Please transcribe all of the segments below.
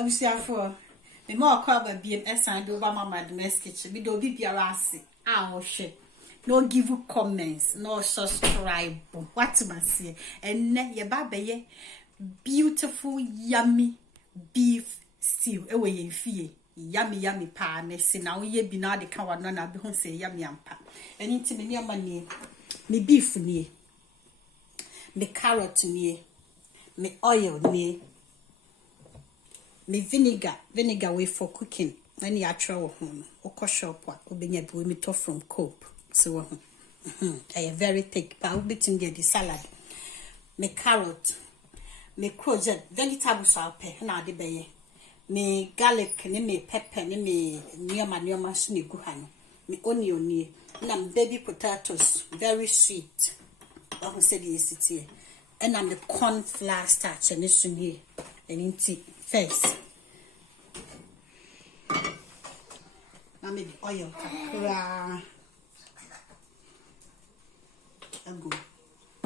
abusiafo me ma okwa ba biem esan do ba mama domestic kitchen me do bi biara ase a wo hwe no give comments no subscribe what must and ye ba beye beautiful yummy beef stew e we ye fie yummy pa na se na wo ye bi na de ka wa no na be hu se yummy ampa eni ti me ne amane me beef nie me carrot nie me oil nie me vinegar way for cooking and ya try home or shop what obenya be me to from cope so I very thick but we betin get the salad me carrot me courgette vegetable soup na de beye me garlic ne me pepper ne me nioma so ne gu ha no me onion nie na baby potatoes very sweet I say the city and I'm the corn flour starch and this here and into first now maybe oil kakra ago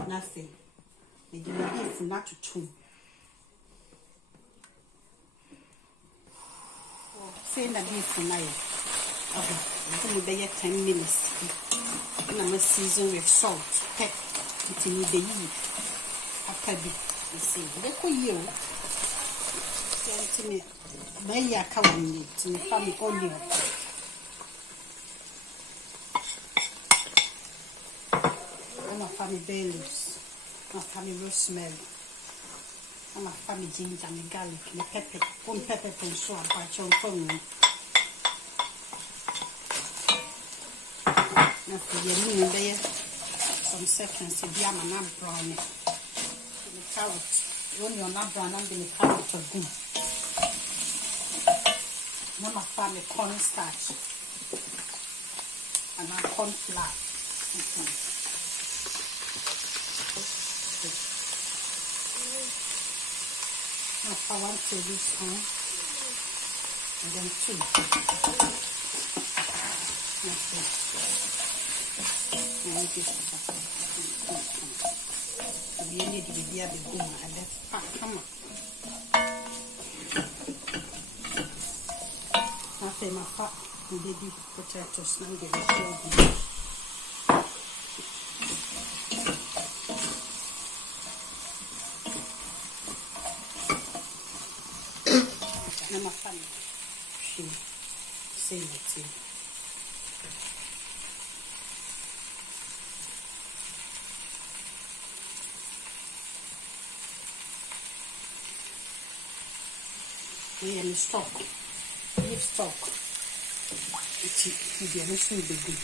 nothing maybe beef not to two say na beef na okay so we be 10 minutes and I'm season with salt pepper until you be after be see the ko you to me may ya kawani to me family onion my family Bayleave, my family rosemary, my family ginger, my garlic, my pepper, and so on, by John Phone. Now, for your new there, some seconds to be a man brown. The carrot, onion not brown, and the carrot of good. Now, my family cornstarch, and my corn flour. I want to this one and then 2. You need to be a big woman and let's come on. I say my fat baby potatoes and get it. I'm a fan. She say it. We are in stock. Leave stock. It's a little bit good.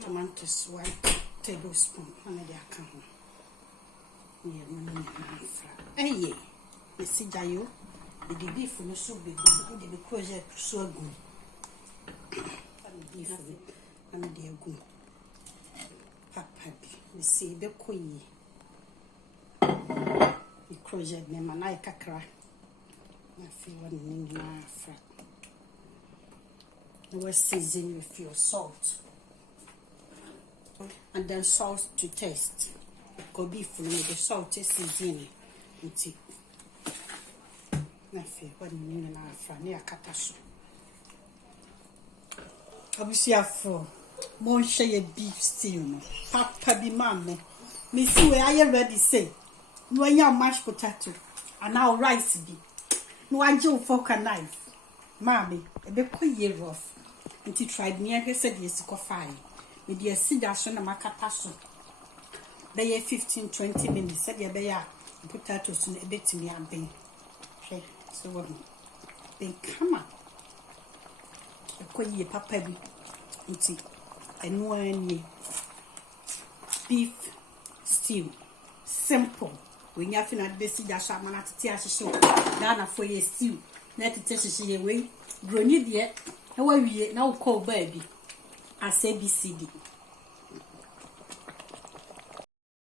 Tomatoes 1 tablespoon and the account. Yeah, you see, Jayo, the beef from the soup be good, the courgette so good. Beef and the good. Papa, you see, the queen. The courgette name and I cacra. I feel 1 minute after. You will season with your salt. And then salt to taste. Could be from the salt seasoning. It's nothing 1 minute after near Catasso. Abusiafo, mon share beef stew. Papa be mammy. Missy, where I already say. No, young mashed potato. And now rice be. No, I do fork and knife. Mammy, a bit queer rough. And he tried near her said yes, go fine. With your cider son and macatasso. They 15-20 minutes, said your bear, potatoes in a bit in your bean. Okay, so then come on. A quay papa be and 1 year beef stew. Simple. When you're finna be cider shop, man, to tear show. Dana for your stew. Let it test she away. Grown yet. How are we now call baby? I say BCD.